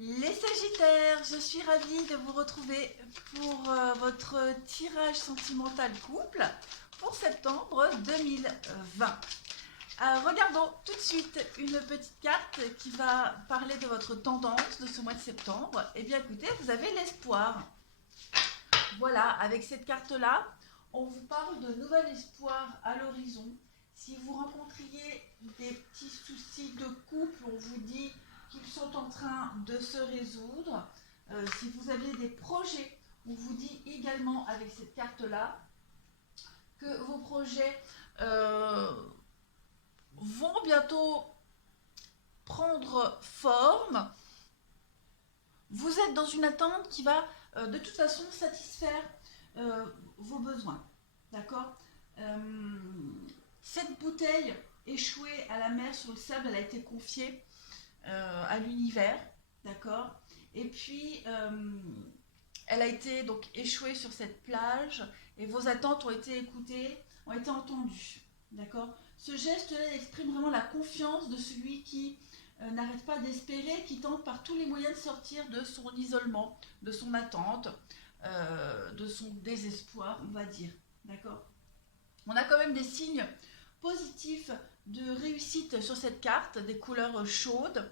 Les Sagittaires, je suis ravie de vous retrouver pour votre tirage sentimental couple pour septembre 2020. Regardons tout de suite une petite carte qui va parler de votre tendance de ce mois de septembre. Eh bien écoutez, vous avez l'espoir. Voilà, avec cette carte-là, on vous parle de nouvel espoir à l'horizon. Si vous rencontriez des petits soucis de couple, on vous dit qu'ils sont en train de se résoudre. Si vous aviez des projets, on vous dit également avec cette carte-là que vos projets vont bientôt prendre forme. Vous êtes dans une attente qui va de toute façon satisfaire vos besoins. D'accord. Cette bouteille échouée à la mer sur le sable, elle a été confiée à l'univers, d'accord. Et puis elle a été donc échouée sur cette plage et vos attentes ont été écoutées, ont été entendues, d'accord. Ce geste-là exprime vraiment la confiance de celui qui n'arrête pas d'espérer, qui tente par tous les moyens de sortir de son isolement, de son attente, de son désespoir, on va dire, d'accord. On a quand même des signes positifs de réussite sur cette carte, des couleurs chaudes,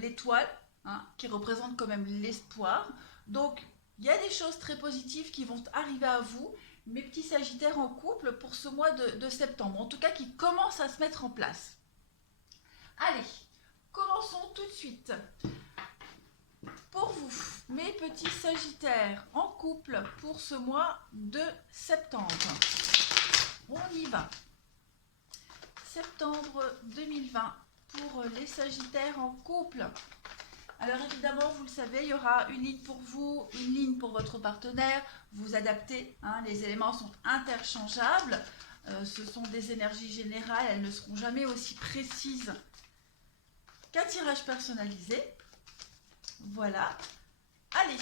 l'étoile, hein, qui représente quand même l'espoir. Donc, il y a des choses très positives qui vont arriver à vous, mes petits sagittaires en couple, pour ce mois de septembre, en tout cas qui commencent à se mettre en place. Allez, commençons tout de suite. Pour vous, mes petits sagittaires en couple pour ce mois de septembre. On y va. Septembre 2020 pour les sagittaires en couple. Alors évidemment, vous le savez, il y aura une ligne pour vous, une ligne pour votre partenaire. Vous adaptez, hein, les éléments sont interchangeables. Ce sont des énergies générales, elles ne seront jamais aussi précises qu'un tirage personnalisé. Voilà. Allez,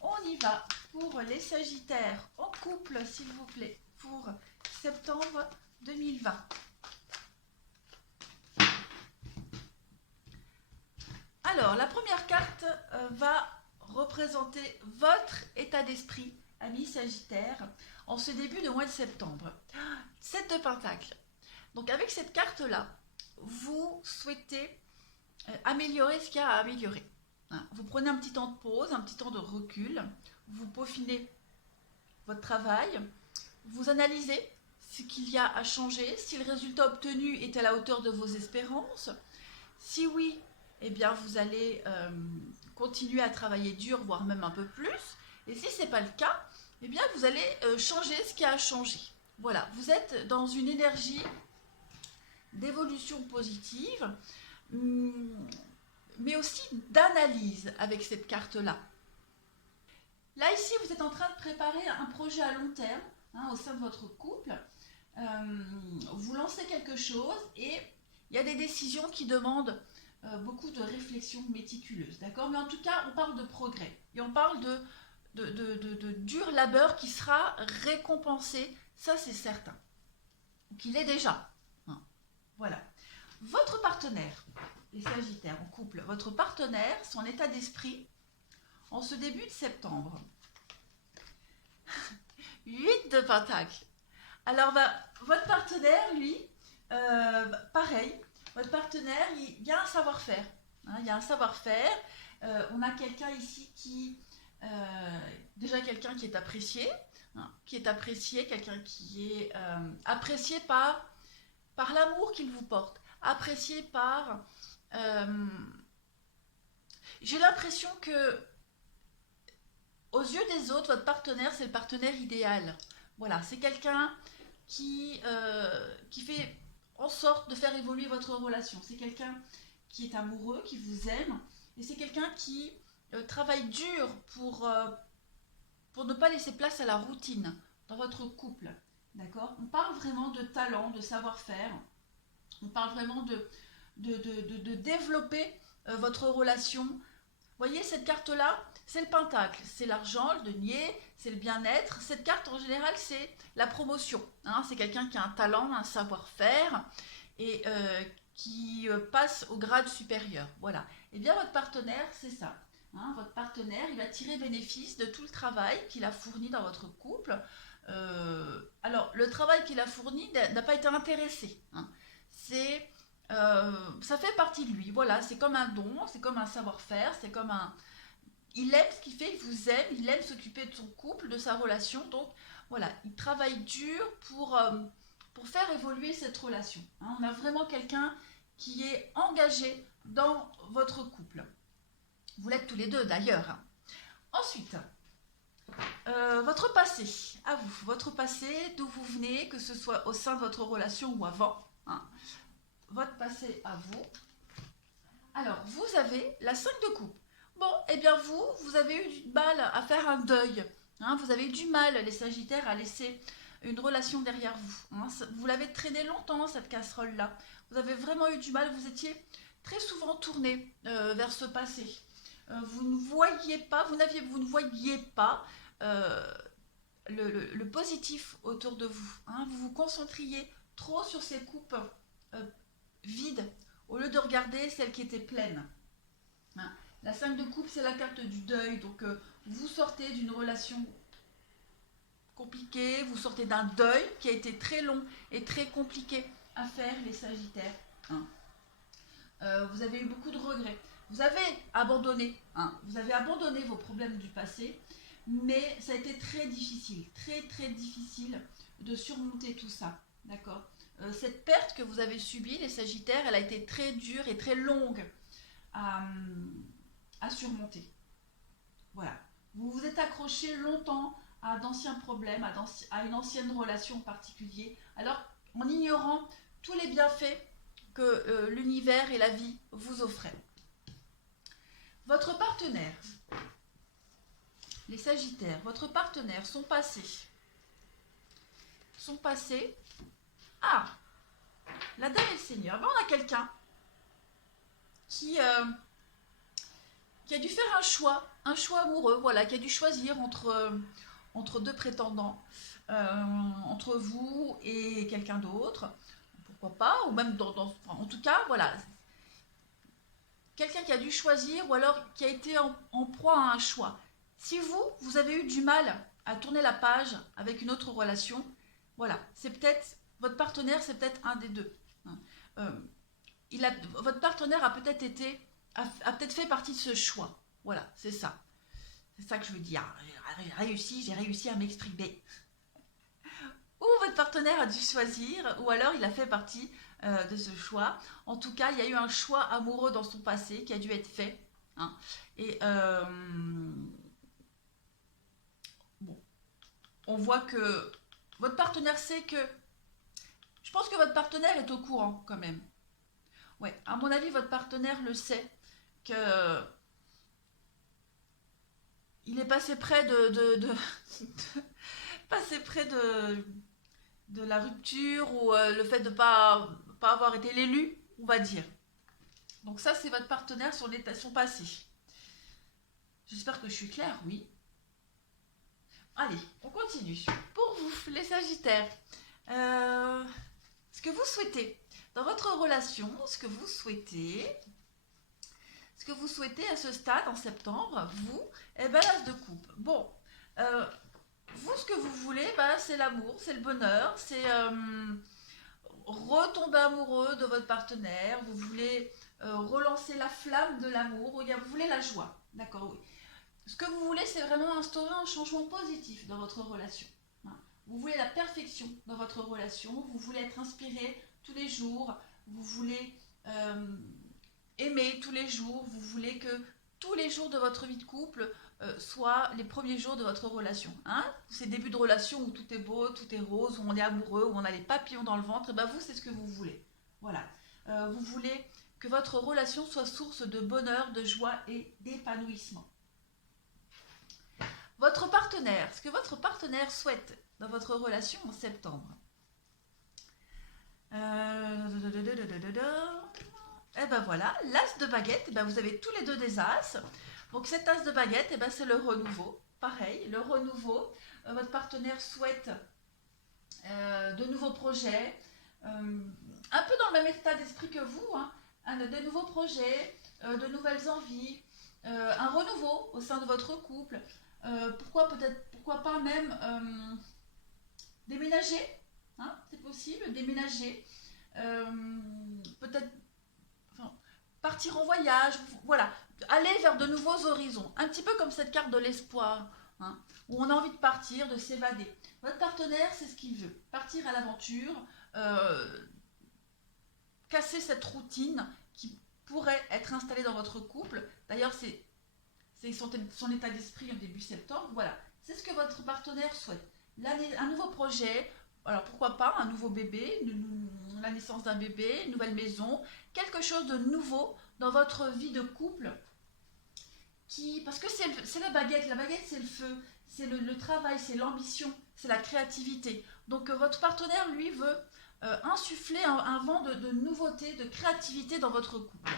on y va pour les sagittaires en couple, s'il vous plaît, pour septembre 2020. Alors, la première carte va représenter votre état d'esprit, amis Sagittaire, en ce début de mois de septembre. 7 de Pentacles. Donc, avec cette carte-là, vous souhaitez améliorer ce qu'il y a à améliorer. Vous prenez un petit temps de pause, un petit temps de recul, vous peaufinez votre travail, vous analysez ce qu'il y a à changer, si le résultat obtenu est à la hauteur de vos espérances. Si oui, eh bien vous allez continuer à travailler dur, voire même un peu plus. Et si ce n'est pas le cas, eh bien vous allez changer ce qui a à changer. Voilà, vous êtes dans une énergie d'évolution positive, mais aussi d'analyse avec cette carte-là. Là, ici, vous êtes en train de préparer un projet à long terme, hein, au sein de votre couple. Vous lancez quelque chose et il y a des décisions qui demandent beaucoup de réflexion méticuleuse, d'accord. Mais en tout cas, on parle de progrès et on parle de dur labeur qui sera récompensé, ça c'est certain. Qu'il est déjà. Hein. Voilà. Votre partenaire, les Sagittaires en couple, votre partenaire, son état d'esprit en ce début de septembre. 8 de Pentacles. Alors, votre partenaire, lui, pareil, votre partenaire, il y a un savoir-faire. Hein, il y a un savoir-faire. On a quelqu'un ici qui, déjà quelqu'un qui est apprécié, hein, quelqu'un qui est apprécié par l'amour qu'il vous porte, apprécié par... j'ai l'impression que aux yeux des autres, votre partenaire, c'est le partenaire idéal. Voilà, c'est quelqu'un qui fait en sorte de faire évoluer votre relation. C'est quelqu'un qui est amoureux, qui vous aime, et c'est quelqu'un qui travaille dur pour ne pas laisser place à la routine dans votre couple. D'accord. On parle vraiment de talent, de savoir-faire. On parle vraiment de développer votre relation. Vous voyez, cette carte-là, c'est le pentacle, c'est l'argent, le denier, c'est le bien-être. Cette carte, en général, c'est la promotion. Hein, c'est quelqu'un qui a un talent, un savoir-faire, et qui passe au grade supérieur. Voilà. Et bien votre partenaire, c'est ça. Hein, votre partenaire, il va tirer bénéfice de tout le travail qu'il a fourni dans votre couple. Alors, le travail qu'il a fourni n'a pas été intéressé. Hein. Ça fait partie de lui. Voilà, c'est comme un don, c'est comme un savoir-faire, c'est comme un... Il aime ce qu'il fait, il vous aime, il aime s'occuper de son couple, de sa relation. Donc, voilà, il travaille dur pour faire évoluer cette relation. Hein. On a vraiment quelqu'un qui est engagé dans votre couple. Vous l'êtes tous les deux d'ailleurs. Hein. Ensuite, votre passé, à vous, votre passé, d'où vous venez, que ce soit au sein de votre relation ou avant. Hein. Votre passé à vous. Alors, vous avez la 5 de coupe. Bon, eh bien vous avez eu du mal à faire un deuil. Hein, vous avez eu du mal, les Sagittaires, à laisser une relation derrière vous. Hein, vous l'avez traîné longtemps, cette casserole-là. Vous avez vraiment eu du mal, vous étiez très souvent tourné vers ce passé. Vous ne voyiez pas, vous ne voyiez pas le positif autour de vous. Hein, vous vous concentriez trop sur ces coupes vides, au lieu de regarder celles qui étaient pleines. Hein. La 5 de coupe, c'est la carte du deuil. Donc, vous sortez d'une relation compliquée, vous sortez d'un deuil qui a été très long et très compliqué à faire, les Sagittaires. Hein. Vous avez eu beaucoup de regrets. Vous avez abandonné. Hein. Vous avez abandonné vos problèmes du passé, mais ça a été très difficile, très difficile de surmonter tout ça. D'accord ? Cette perte que vous avez subie, les Sagittaires, elle a été très dure et très longue à surmonter. Voilà. Vous vous êtes accroché longtemps à d'anciens problèmes, à une ancienne relation en particulier, alors en ignorant tous les bienfaits que l'univers et la vie vous offraient. Votre partenaire, les Sagittaires, votre partenaire, son passé. Ah, la Dame et le Seigneur. Ben, on a quelqu'un qui a dû faire un choix amoureux, voilà, qui a dû choisir entre deux prétendants, entre vous et quelqu'un d'autre, pourquoi pas, ou même en tout cas, voilà, quelqu'un qui a dû choisir ou alors qui a été en proie à un choix. Si vous avez eu du mal à tourner la page avec une autre relation, voilà, c'est peut-être, votre partenaire, c'est peut-être un des deux. Votre partenaire a peut-être fait partie de ce choix. Voilà, c'est ça. C'est ça que je veux dire. J'ai réussi à m'exprimer. Ou votre partenaire a dû choisir, ou alors il a fait partie de ce choix. En tout cas, il y a eu un choix amoureux dans son passé qui a dû être fait. Hein. Et bon, on voit que votre partenaire sait que... Je pense que votre partenaire est au courant quand même. Ouais, à mon avis, votre partenaire le sait que il est passé près passer près de la rupture ou le fait de pas avoir été l'élu, on va dire. Donc ça, c'est votre partenaire sur son passé. J'espère que je suis claire, oui. Allez, on continue. Pour vous, les Sagittaires, ce que vous souhaitez dans votre relation, ce que vous souhaitez à ce stade en septembre, vous, eh ben l'as de coupe. Bon, vous, ce que vous voulez, c'est l'amour, c'est le bonheur, c'est retomber amoureux de votre partenaire, vous voulez relancer la flamme de l'amour, vous voulez la joie, d'accord, oui. Ce que vous voulez, c'est vraiment instaurer un changement positif dans votre relation. Vous voulez la perfection dans votre relation, vous voulez être inspiré tous les jours, vous voulez aimer tous les jours, vous voulez que tous les jours de votre vie de couple soient les premiers jours de votre relation. Hein, ces débuts de relation où tout est beau, tout est rose, où on est amoureux, où on a les papillons dans le ventre, et ben vous, c'est ce que vous voulez. Voilà. Vous voulez que votre relation soit source de bonheur, de joie et d'épanouissement. Votre partenaire, ce que votre partenaire souhaite dans votre relation en septembre. Eh ben voilà, l'as de baguette, eh ben vous avez tous les deux des as. Donc cet as de baguette, eh ben c'est le renouveau. Pareil, le renouveau. Votre partenaire souhaite de nouveaux projets, un peu dans le même état d'esprit que vous, hein, de nouveaux projets, de nouvelles envies, un renouveau au sein de votre couple. Pourquoi pas même déménager, hein, c'est possible, déménager, peut-être enfin, partir en voyage, voilà, aller vers de nouveaux horizons, un petit peu comme cette carte de l'espoir, hein, où on a envie de partir, de s'évader. Votre partenaire, c'est ce qu'il veut, partir à l'aventure, casser cette routine qui pourrait être installée dans votre couple. D'ailleurs, c'est son état d'esprit au début septembre. Voilà, c'est ce que votre partenaire souhaite. Un nouveau projet, alors pourquoi pas un nouveau bébé, la naissance d'un bébé, une nouvelle maison, quelque chose de nouveau dans votre vie de couple. Parce que c'est la baguette c'est le feu, c'est le travail, c'est l'ambition, c'est la créativité. Donc votre partenaire, lui, veut insuffler un vent de nouveauté, de créativité dans votre couple.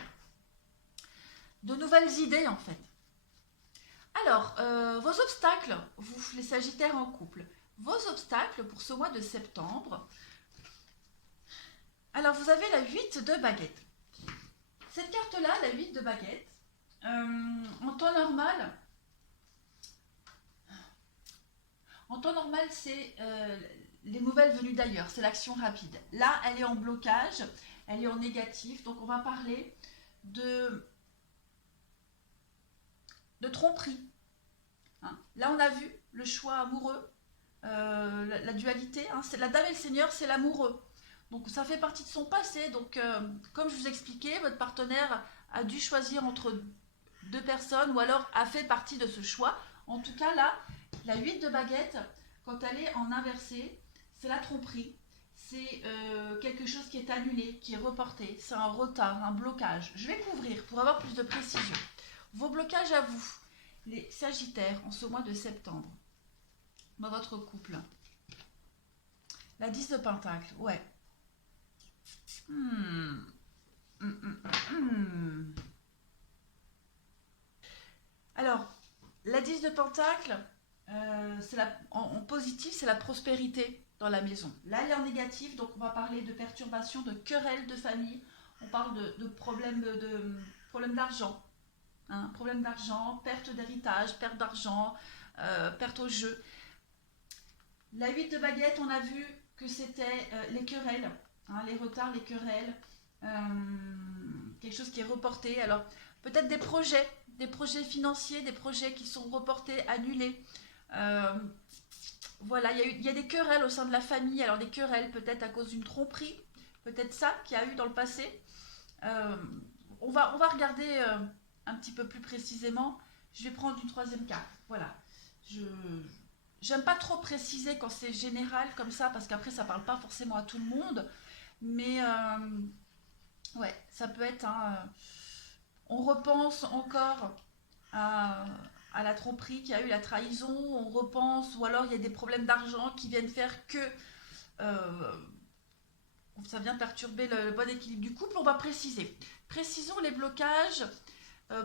De nouvelles idées en fait. Alors, vos obstacles, vous les Sagittaires en couple, vos obstacles pour ce mois de septembre. Alors, vous avez la 8 de baguette. Cette carte-là, la 8 de baguette, en temps normal, c'est les nouvelles venues d'ailleurs, c'est l'action rapide. Là, elle est en blocage, elle est en négatif, donc on va parler de tromperie. Hein. Là, on a vu le choix amoureux, la dualité. Hein, la dame et le seigneur, c'est l'amoureux. Donc, ça fait partie de son passé. Donc, comme je vous expliquais, votre partenaire a dû choisir entre deux personnes ou alors a fait partie de ce choix. En tout cas, là, la 8 de baguette, quand elle est en inversé, c'est la tromperie. C'est quelque chose qui est annulé, qui est reporté. C'est un retard, un blocage. Je vais couvrir pour avoir plus de précision. Vos blocages à vous, les Sagittaires, en ce mois de septembre, dans votre couple. La 10 de Pentacle, ouais. Alors, la 10 de Pentacle, en positif, c'est la prospérité dans la maison. Là, elle est en négatif, donc on va parler de perturbations, de querelles de famille. On parle de problèmes d'argent. Hein, problème d'argent, perte d'héritage, perte d'argent, perte au jeu. La 8 de baguette, on a vu que c'était les querelles, hein, les retards, les querelles, quelque chose qui est reporté. Alors, peut-être des projets financiers, des projets qui sont reportés, annulés. Voilà, il y a des querelles au sein de la famille. Alors, des querelles peut-être à cause d'une tromperie, peut-être ça qu'il y a eu dans le passé. On va regarder un petit peu plus précisément. Je vais prendre une troisième carte. Voilà. J'aime pas trop préciser quand c'est général comme ça, parce qu'après ça parle pas forcément à tout le monde. Mais ouais, ça peut être on repense encore à la tromperie qui a eu, la trahison, on repense, ou alors il y a des problèmes d'argent qui viennent faire que ça vient perturber le bon équilibre du couple. On va préciser. Précisons les blocages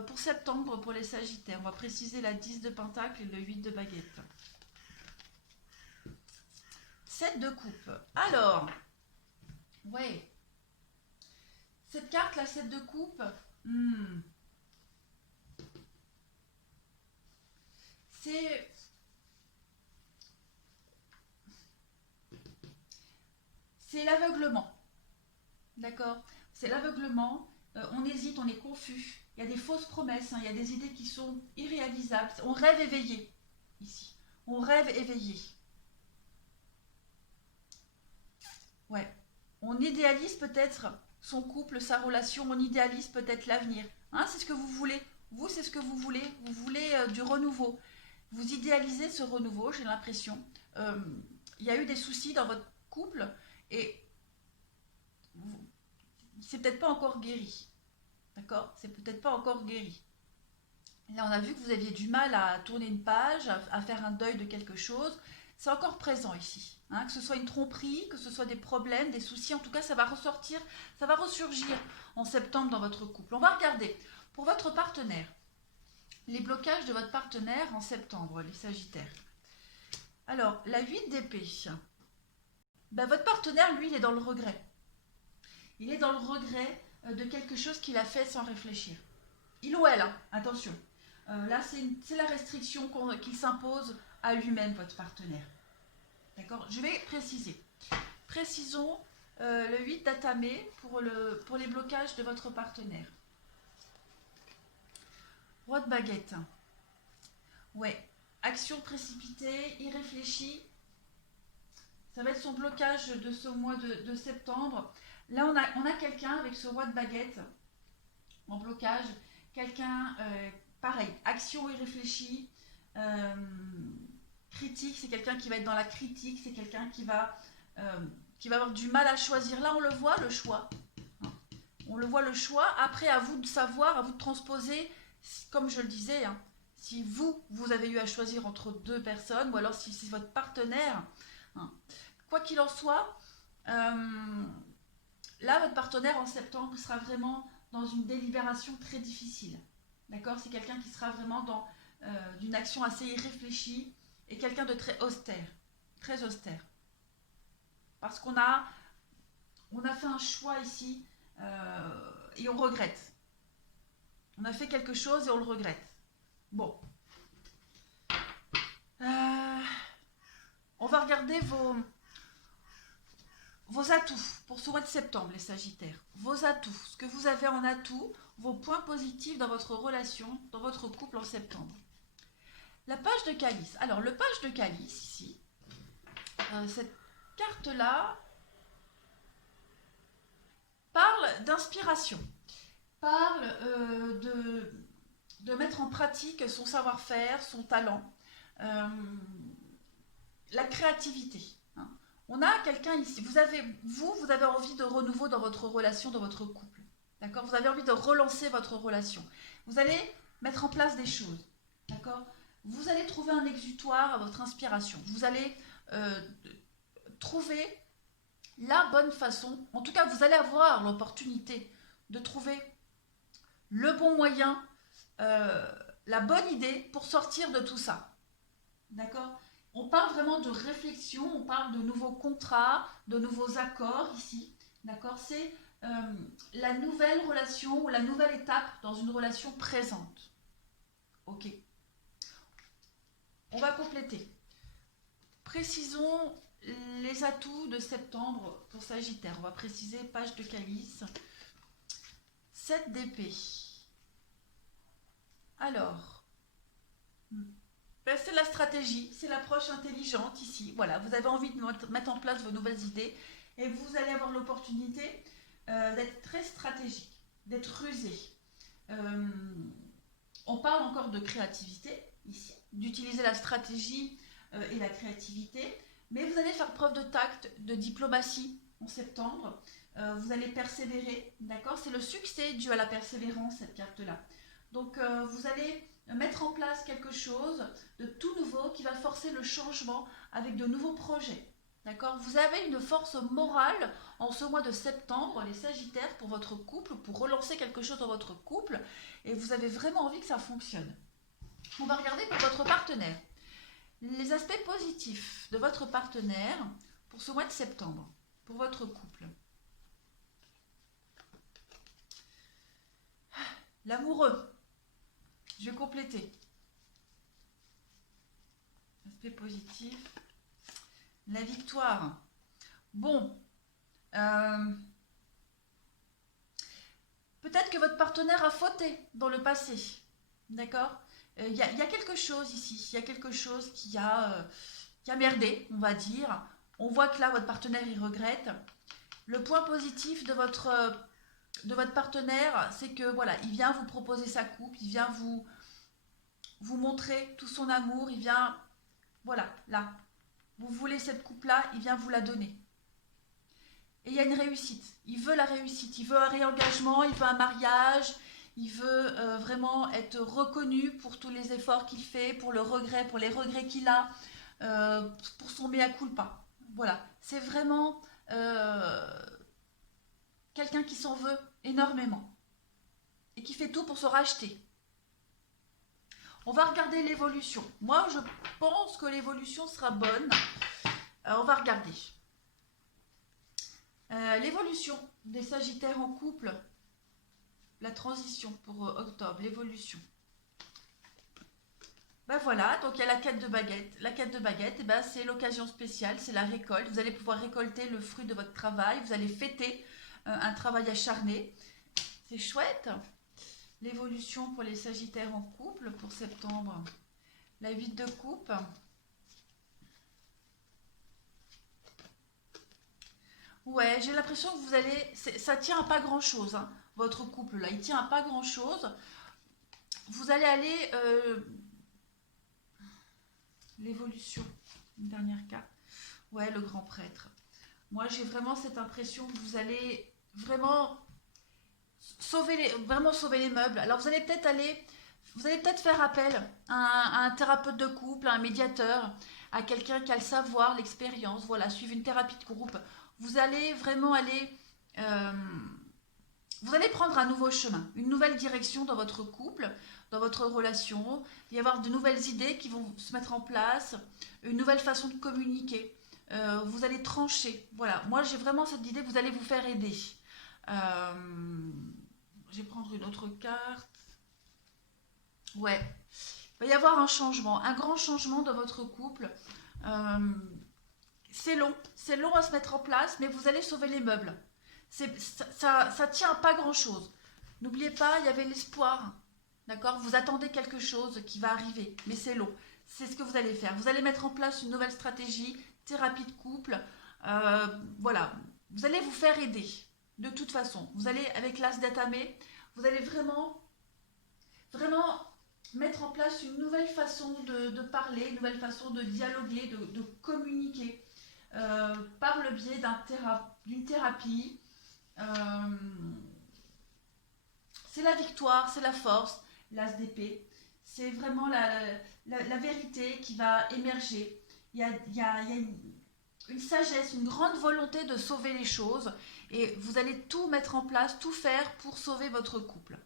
pour septembre pour les Sagittaires. On va préciser la 10 de Pentacle et le 8 de baguette. 7 de coupe. Alors, ouais. Cette carte, la 7 de coupe, c'est l'aveuglement. D'accord? C'est l'aveuglement. On hésite, on est confus. Il y a des fausses promesses, hein, il y a des idées qui sont irréalisables. On rêve éveillé, ici. On rêve éveillé. Ouais. On idéalise peut-être son couple, sa relation, on idéalise peut-être l'avenir. Hein, c'est ce que vous voulez. Vous, c'est ce que vous voulez. Vous voulez du renouveau. Vous idéalisez ce renouveau, j'ai l'impression. Il y a eu des soucis dans votre couple et c'est peut-être pas encore guéri. D'accord? C'est peut-être pas encore guéri. Là, on a vu que vous aviez du mal à tourner une page, à faire un deuil de quelque chose. C'est encore présent ici. Hein, que ce soit une tromperie, que ce soit des problèmes, des soucis, en tout cas, ça va ressortir, ça va ressurgir en septembre dans votre couple. On va regarder pour votre partenaire. Les blocages de votre partenaire en septembre, les Sagittaires. Alors, la 8 d'épée. Ben, votre partenaire, lui, il est dans le regret. Il est dans le regret de quelque chose qu'il a fait sans réfléchir. Il ou elle, hein, attention. Là, c'est la restriction qu'il s'impose à lui-même, votre partenaire. D'accord? Je vais préciser. Précisons le 8 d'Atame pour les blocages de votre partenaire. Roi de baguette. Ouais. Action précipitée, irréfléchie. Ça va être son blocage de ce mois de septembre. Là, on a quelqu'un avec ce roi de baguette en blocage. Quelqu'un, pareil, action irréfléchie, critique, c'est quelqu'un qui va être dans la critique, c'est quelqu'un qui va avoir du mal à choisir. Là, on le voit, le choix. On le voit, le choix. Après, à vous de savoir, à vous de transposer, comme je le disais, hein, si vous avez eu à choisir entre deux personnes, ou alors si c'est votre partenaire, hein. Quoi qu'il en soit, là, votre partenaire en septembre sera vraiment dans une délibération très difficile. D'accord? C'est quelqu'un qui sera vraiment dans d'une action assez irréfléchie et quelqu'un de très austère. Très austère. Parce qu'on a fait un choix ici et on regrette. On a fait quelque chose et on le regrette. Bon. On va regarder vos atouts pour ce mois de septembre, les Sagittaires. Vos atouts, ce que vous avez en atout, vos points positifs dans votre relation, dans votre couple en septembre. La page de calice. Alors, le page de calice, ici, cette carte-là parle d'inspiration, parle de mettre en pratique son savoir-faire, son talent, la créativité. Hein. On a quelqu'un ici, vous avez envie de renouveau dans votre relation, dans votre couple. D'accord? Vous avez envie de relancer votre relation. Vous allez mettre en place des choses. D'accord? Vous allez trouver un exutoire à votre inspiration. Vous allez trouver la bonne façon. En tout cas, vous allez avoir l'opportunité de trouver le bon moyen, la bonne idée pour sortir de tout ça. D'accord? On parle vraiment de réflexion, on parle de nouveaux contrats, de nouveaux accords ici. D'accord? C'est la nouvelle relation ou la nouvelle étape dans une relation présente. Ok. On va compléter. Précisons les atouts de septembre pour Sagittaire. On va préciser page de calice. 7 d'épée. Alors, c'est la stratégie, c'est l'approche intelligente ici. Voilà, vous avez envie de mettre en place vos nouvelles idées et vous allez avoir l'opportunité d'être très stratégique, d'être rusé. On parle encore de créativité ici, d'utiliser la stratégie et la créativité, mais vous allez faire preuve de tact, de diplomatie en septembre. Vous allez persévérer, d'accord? C'est le succès dû à la persévérance, cette carte-là. Donc, vous allez mettre en place quelque chose de tout nouveau qui va forcer le changement avec de nouveaux projets. D'accord? Vous avez une force morale en ce mois de septembre, les Sagittaires, pour votre couple, pour relancer quelque chose dans votre couple, et vous avez vraiment envie que ça fonctionne. On va regarder pour votre partenaire. Les aspects positifs de votre partenaire pour ce mois de septembre, pour votre couple. L'amoureux. Je vais compléter. Aspect positif. La victoire. Bon. Peut-être que votre partenaire a fauté dans le passé. D'accord? Il y a quelque chose ici. Il y a quelque chose qui a merdé, on va dire. On voit que là, votre partenaire, il regrette. Le point positif de votre partenaire, c'est que voilà, il vient vous proposer sa coupe, il vient vous montrer tout son amour, il vient, voilà, là, vous voulez cette coupe-là, il vient vous la donner. Et il y a une réussite, il veut la réussite, il veut un réengagement, il veut un mariage, il veut vraiment être reconnu pour tous les efforts qu'il fait, pour les regrets qu'il a, pour son mea culpa. Voilà, c'est vraiment quelqu'un qui s'en veut énormément et qui fait tout pour se racheter. On va regarder l'évolution. Moi, je pense que l'évolution sera bonne. On va regarder. L'évolution des Sagittaires en couple, la transition pour octobre, l'évolution. Ben voilà, donc il y a la quête de baguette. La quête de baguette, ben c'est l'occasion spéciale, c'est la récolte. Vous allez pouvoir récolter le fruit de votre travail, vous allez fêter un travail acharné. C'est chouette. L'évolution pour les Sagittaires en couple pour septembre. La 8 de coupe. Ouais, j'ai l'impression que vous allez... Ça tient à pas grand-chose, hein, votre couple, là. Il tient à pas grand-chose. Vous allez aller... l'évolution, une dernière carte. Ouais, le grand prêtre. Moi, j'ai vraiment cette impression que vous allez vraiment vraiment sauver les meubles. Alors, vous allez peut-être faire appel à un thérapeute de couple, à un médiateur, à quelqu'un qui a le savoir, l'expérience, voilà, suivre une thérapie de groupe. Vous allez vraiment euh, vous allez prendre un nouveau chemin, une nouvelle direction dans votre couple, dans votre relation. Il va y avoir de nouvelles idées qui vont se mettre en place, une nouvelle façon de communiquer. Vous allez trancher. Voilà, moi j'ai vraiment cette idée, vous allez vous faire aider. Je vais prendre une autre carte. Ouais, il va y avoir un changement, un grand changement dans votre couple. Euh, c'est long à se mettre en place, mais vous allez sauver les meubles. Ça tient à pas grand-chose. N'oubliez pas, il y avait l'espoir. D'accord? Vous attendez quelque chose qui va arriver, mais c'est long. C'est ce que vous allez faire. Vous allez mettre en place une nouvelle stratégie, thérapie de couple. Voilà, vous allez vous faire aider. De toute façon, vous allez, avec l'as d'atamé, vous allez vraiment mettre en place une nouvelle façon de parler, une nouvelle façon de dialoguer, de communiquer par le biais d'une thérapie. C'est la victoire, c'est la force, l'as d'épée. C'est vraiment la vérité qui va émerger. Il y a une sagesse, une grande volonté de sauver les choses et vous allez tout mettre en place, tout faire pour sauver votre couple.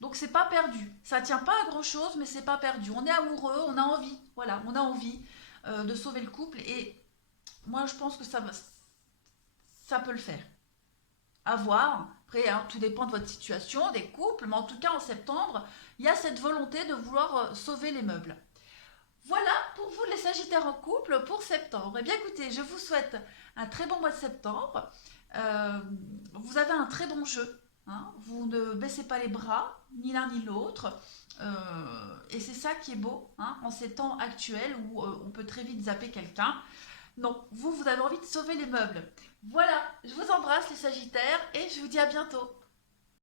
Donc c'est pas perdu. Ça tient pas à grand chose, mais c'est pas perdu. On est amoureux, on a envie, voilà, on a envie de sauver le couple et moi je pense que ça peut le faire. À voir. Après, hein, tout dépend de votre situation, des couples, mais en tout cas en septembre, il y a cette volonté de vouloir sauver les meubles. Voilà pour vous les Sagittaires en couple pour septembre. Eh bien écoutez, je vous souhaite un très bon mois de septembre. Vous avez un très bon jeu. Hein, vous ne baissez pas les bras, ni l'un ni l'autre. Et c'est ça qui est beau hein, en ces temps actuels où on peut très vite zapper quelqu'un. Non, vous avez envie de sauver les meubles. Voilà, je vous embrasse les Sagittaires et je vous dis à bientôt.